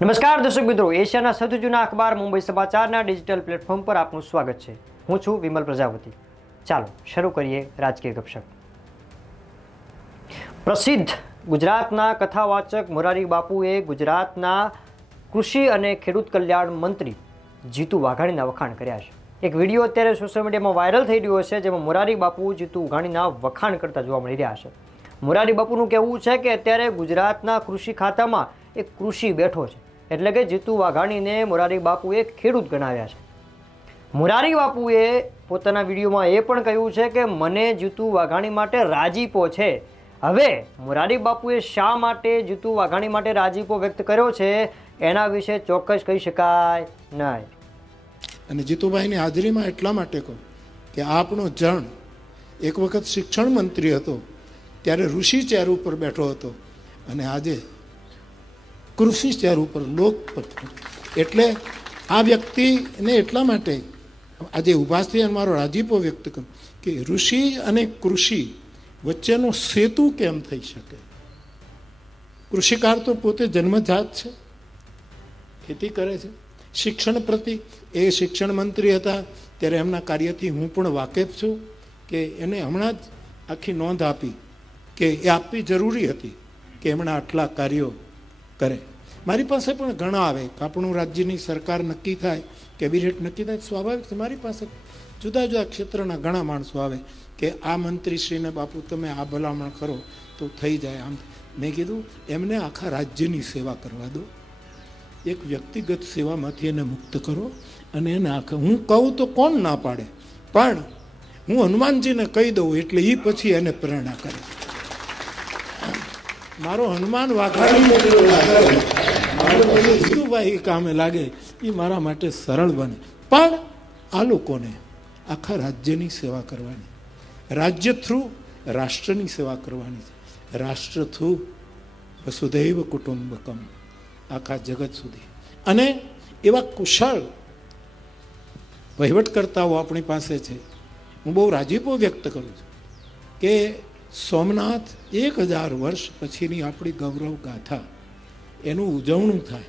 નમસ્કાર દર્શક મિત્રો, એશિયાના સૌથી જૂના અખબાર મુંબઈ સમાચારના ડિજિટલ પ્લેટફોર્મ પર આપનું સ્વાગત છે. હું છું વિમલ પ્રજાપતિ. ચાલો, શરૂ કરીએ રાજકીય ગપશપ. પ્રસિદ્ધ ગુજરાતના કથાવાચક મોરારી બાપુએ ગુજરાતના કૃષિ અને ખેડૂત કલ્યાણ મંત્રી જીતુ વાઘાણીના વખાણ કર્યા છે. એક વીડિયો અત્યારે સોશિયલ મીડિયામાં વાયરલ થઈ રહ્યો છે, જેમાં મોરારી બાપુ જીતુ વાઘાણીના વખાણ કરતા જોવા મળી રહ્યા છે. મોરારી બાપુનું કહેવું છે કે અત્યારે ગુજરાતના કૃષિ ખાતામાં એક કૃષિ બેઠો છે. એટલે કે જીતુ વાઘાણીને મોરારી બાપુએ ખેડૂત ગણાવ્યા છે. મોરારી બાપુએ પોતાના વિડીયોમાં એ પણ કહ્યું છે કે મને જીતુ વાઘાણી માટે રાજીપો છે. હવે મોરારી બાપુએ શા માટે જીતુ વાઘાણી માટે રાજીપો વ્યક્ત કર્યો છે? એના વિશે ચોક્કસ કહી શકાય નહીં. અને જીતુભાઈની હાજરીમાં એટલા માટે કહું કે આપણો જણ એક વખત શિક્ષણ મંત્રી હતો, ત્યારે ઋષિ ચેર ઉપર બેઠો હતો અને આજે કૃષિ ચેર ઉપર લોક એટલે આ વ્યક્તિને એટલા માટે આજે ઊભા થઈ અને મારો રાજીપો વ્યક્ત કરું કે ઋષિ અને કૃષિ વચ્ચેનો સેતુ કેમ થઈ શકે? કૃષિકાર તો પોતે જન્મજાત છે, ખેતી કરે છે. શિક્ષણ પ્રતિ એ શિક્ષણ મંત્રી હતા, ત્યારે એમના કાર્યથી હું પણ વાકેફ છું કે એને હમણાં જ આખી નોંધ આપી કે એ આપવી જરૂરી હતી કે એમણે આટલા કાર્યો કરે. મારી પાસે પણ ઘણા આવે. આપણું રાજ્યની સરકાર નક્કી થાય કેબિનેટ નક્કી થાય, સ્વાભાવિક છે. મારી પાસે જુદા જુદા ક્ષેત્રના ઘણા માણસો આવે કે આ મંત્રીશ્રીને બાપુ તમે આ ભલામણ કરો તો થઈ જાય આમ. મેં કીધું, એમને આખા રાજ્યની સેવા કરવા દો. એક વ્યક્તિગત સેવામાંથી એને મુક્ત કરો અને એને આખે હું કહું તો કોણ ના પાડે. પણ હું હનુમાનજીને કહી દઉં એટલે એ પછી એને પ્રેરણા કરે. મારો હનુમાન વાઘાણી હિન્દુભાઈ કામે લાગે. એ મારા માટે સરળ બને. પણ આ લોકોને આખા રાજ્યની સેવા કરવાની. રાજ્ય થ્રુ રાષ્ટ્રની સેવા કરવાની છે. રાષ્ટ્ર થ્રુ વસુધૈવ કુટુંબકમ આખા જગત સુધી. અને એવા કુશળ વહીવટકર્તાઓ આપણી પાસે છે. હું બહુ રાજીપો વ્યક્ત કરું છું કે સોમનાથ એક હજાર વર્ષ પછીની આપણી ગૌરવ ગાથા. એનું ઉજવણું થાય.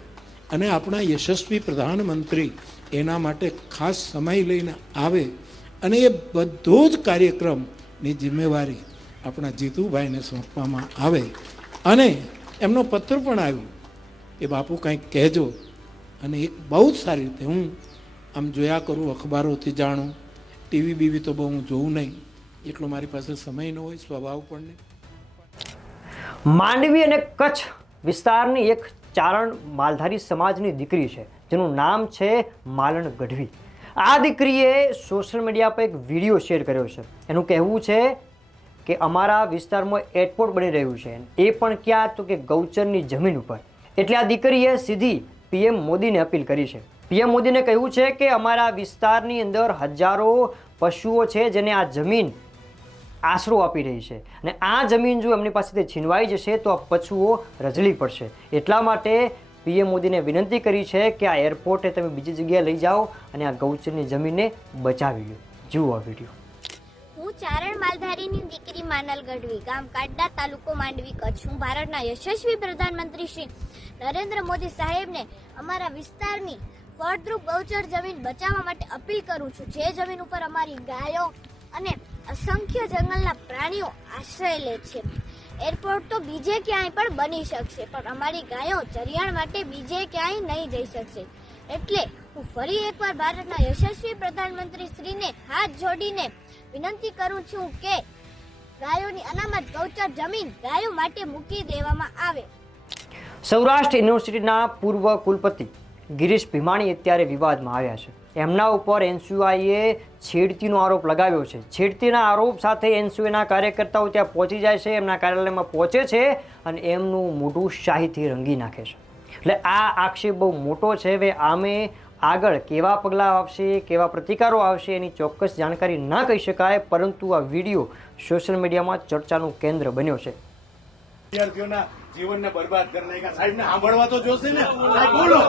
અને આપણા યશસ્વી પ્રધાનમંત્રી એના માટે ખાસ સમય લઈને આવે અને એ બધો જ કાર્યક્રમની જિમ્મેવારી આપણા જીતુભાઈને સોંપવામાં આવે. અને એમનો પત્ર પણ આવ્યો. કે બાપુ કંઈક કહેજો. અને એક બહુ જ સારી રીતે હું આમ જોયા કરું, અખબારોથી જાણું. ટીવી બીવી તો બહુ હું જોઉં નહીં. એટલો મારી પાસે સમય ન હોય, સ્વભાવ પણ નહીં. માંડવી અને કચ્છ વિસ્તારની એક ચારણ માલધારી સમાજની દીકરી છે, જેનું નામ છે માલણ ગઢવી. આ દીકરીએ સોશિયલ મીડિયા પર એક વીડિયો શેર કર્યો છે. એનું કહેવું છે કે અમારા વિસ્તારમાં એરપોર્ટ બની રહ્યું છે. એ પણ ક્યાં તો કે ગૌચરની જમીન ઉપર. એટલે આ દીકરીએ સીધી પીએમ મોદીને અપીલ કરી છે. પીએમ મોદીને કહ્યું છે કે અમારા વિસ્તારની અંદર હજારો પશુઓ છે જેને આ જમીન આશરો આપી રહી છે. અને આ જમીન જો એમની પાસેથી છીનવાઈ જશે, તો આ પશુઓ રજળી પડશે. એટલા માટે પીએમ મોદીને વિનંતી કરી છે કે આ એરપોર્ટે તમે બીજી જગ્યાએ લઈ જાઓ અને આ ગૌચરની જમીનને બચાવી લો. જુઓ આ વીડિયો. હું ચારણ માલધારીની દીકરી માનલ ગઢવી, ગામ કાડડા તાલુકો માંડવી કચ્છ. હું ભારતના યશસ્વી પ્રધાનમંત્રી શ્રી નરેન્દ્ર મોદી સાહેબને અમારા વિસ્તારની ફળદ્રુપ ગૌચર જમીન બચાવવા માટે અપીલ કરું છું. જે જમીન ઉપર અમારી ગાયો અને અસંખ્ય જંગલના પ્રાણીઓ આશ્રય લે છે. એરપોર્ટ તો બીજે ક્યાંય પણ બની શકશે, પણ અમારી ગાયો ચરિયાણ માટે બીજે ક્યાંય નહીં જઈ શકશે. એટલે હું ફરી એકવાર ભારતના યશસ્વી પ્રધાનમંત્રી શ્રીને હાથ જોડીને વિનંતી કરું છું કે ગાયોની અનામત ગૌચર જમીન ગાયો માટે મૂકી દેવામાં આવે. સૌરાષ્ટ્ર યુનિવર્સિટીના પૂર્વ કુલપતિ ગિરીશ ભીમાણી અત્યારે વિવાદમાં આવ્યા છે. એમના ઉપર એનસીયુઆઈએ છેડતીનો આરોપ લગાવ્યો છે. છેડતીના આરોપ સાથે એનસીયુના કાર્યકર્તાઓ ત્યાં પહોંચી જાય છે, એમના કાર્યાલયમાં પહોંચે છે અને એમનું મોઢું શાહીથી રંગી નાખે છે. એટલે આ આક્ષેપ બહુ મોટો છે. હવે આમે આગળ કેવા પગલાં આવશે, કેવા પ્રતિકારો આવશે એની ચોક્કસ જાણકારી ના કહી શકાય, પરંતુ આ વીડિયો સોશિયલ મીડિયામાં ચર્ચાનું કેન્દ્ર બન્યો છે. વિદ્યાર્થીઓના જીવનને બરબાદ કરી નાખ્યા. સાહેબને સાંભળવા તો જોશે ને? સાહેબ બોલો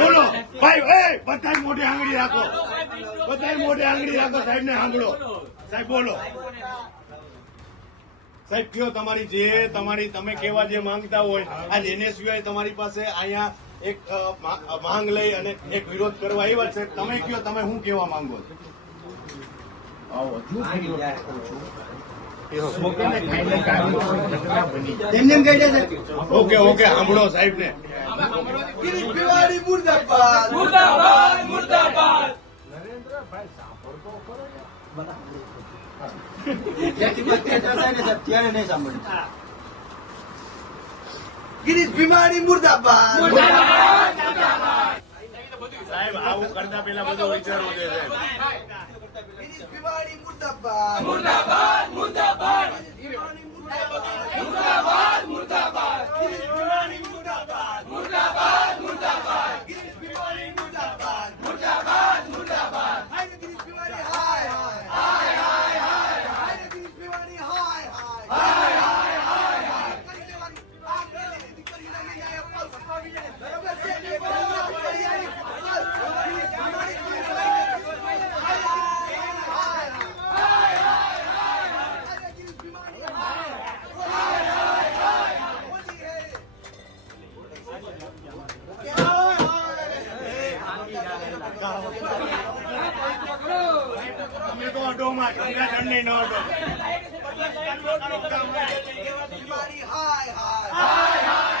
બોલો ભાઈ એ મોઢી મોઢે આંગળી રાખો. બધા મોઢી આંગળી રાખો સાહેબ ને સાંભળો સાહેબ બોલો. સાહેબ કયો તમારી જે તમારી તમે કેવા જે માંગતા હોય આજ એનએસયુઆઈ તમારી પાસે અહીંયા એક માંગ લઈ અને એક વિરોધ કરવા આવ્યા છે. તમે કયો તમે શું કહેવા માંગો છો? ઓકે ઓકે સાંભળો સાહેબ ને મુર્દાબાદ. મુર્દાબાદ મુર્દાબાદ. ગિરીશ ભીમાણી મુર્દાબાદ. સાહેબ આવું કરતા પેલા બધું વિચારવું જોઈએ It is Bhimani Murdabad. Murdabad, Murdabad. Murdabad. Murdabad, Murdabad. It is Bhimani Murdabad. Murdabad, Murdabad. અડોમાં ઠંડા ઠંડી ન હાય હાય હાય. હાય હાય.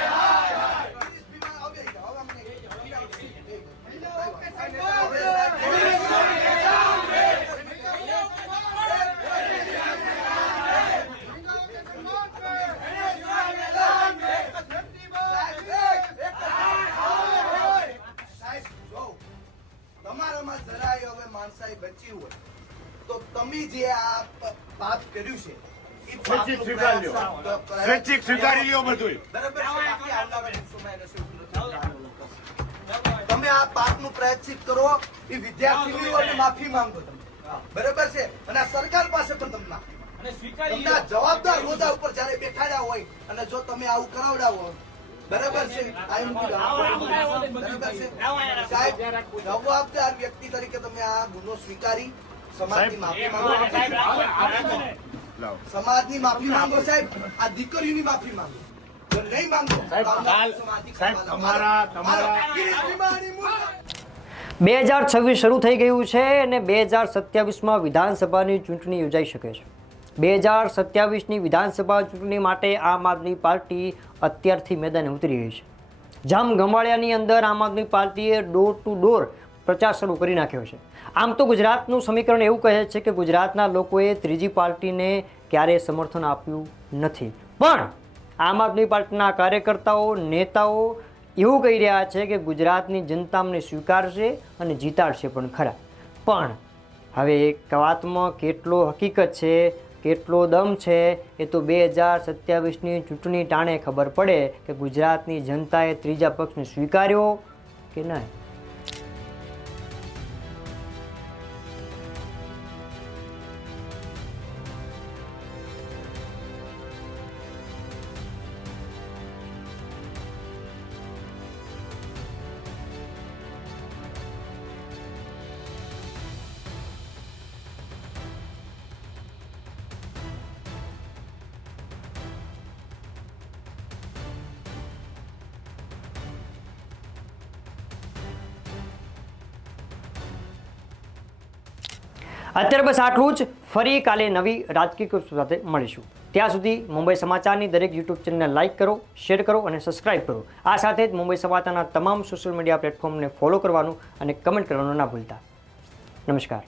તમે જે આ પાપ કર્યું છે સ્વૈચ્છિક સ્વીકાર લ્યો. સ્વૈચ્છિક સ્વીકારી લ્યો બધું બરાબર છે? બાકી આવનારા દિવસોમાં એને શું કરશે? તમે આ પાપનું પ્રાયશ્ચિત કરો એ વિદ્યાર્થીઓને માફી માંગો તમે. બરાબર છે? અને સરકાર પાસે પણ તમે માફી તમને જવાબદાર હોદ્દા ઉપર જયારે બેઠાડ્યા હોય અને જો તમે આવું કરાવડાવો બરાબર છે? આ બરાબર છે? સાહેબ જવાબદાર વ્યક્તિ તરીકે તમે આ ગુનો સ્વીકારી. સમાજની માફી માંગો. સાહેબ આ દીકરીઓની માફી માંગો. નહીં સાહેબ, તમારા- તમારા-. બે હજાર છવ્વીસ શરૂ થઈ ગયું છે અને બે હજાર સત્યાવીસમાં વિધાનસભાની ચૂંટણી યોજાઈ શકે છે. બે હજાર સત્યાવીસની વિધાનસભા ચૂંટણી માટે આમ આદમી પાર્ટી અત્યારથી મેદાને ઉતરી ગઈ છે. જામ ગમાળિયાની અંદર આમ આદમી પાર્ટીએ ડોર ટુ ડોર પ્રચાર શરૂ કરી નાખ્યો છે. આમ તો ગુજરાતનું સમીકરણ એવું કહે છે કે ગુજરાતના લોકોએ ત્રીજી પાર્ટીને ક્યારેય સમર્થન આપ્યું નથી. પણ આમ આદમી પાર્ટીના કાર્યકર્તાઓ, નેતાઓ એવું કહી રહ્યા છે કે ગુજરાતની જનતા અમને સ્વીકારશે અને જીતાડશે પણ ખરા. પણ હવે કવાતમાં કેટલો હકીકત છે, કેટલો દમ છે, એ તો બે હજાર સત્યાવીસની ચૂંટણી ટાણે ખબર પડે કે ગુજરાતની જનતાએ ત્રીજા પક્ષને સ્વીકાર્યો કે નહીં? અત્યારે બસ આટલું જ. ફરી કાલે નવી રાજકીય સાથે મળીશું. ત્યાં સુધી મુંબઈ સમાચારની દરેક યુટ્યુબ ચેનલને લાઇક કરો શેર કરો અને સબસ્ક્રાઇબ કરો. આ સાથે જ મુંબઈ સમાચારના તમામ સોશિયલ મીડિયા પ્લેટફોર્મને ફોલો કરવાનું અને કમેન્ટ કરવાનું ના ભૂલતા. નમસ્કાર.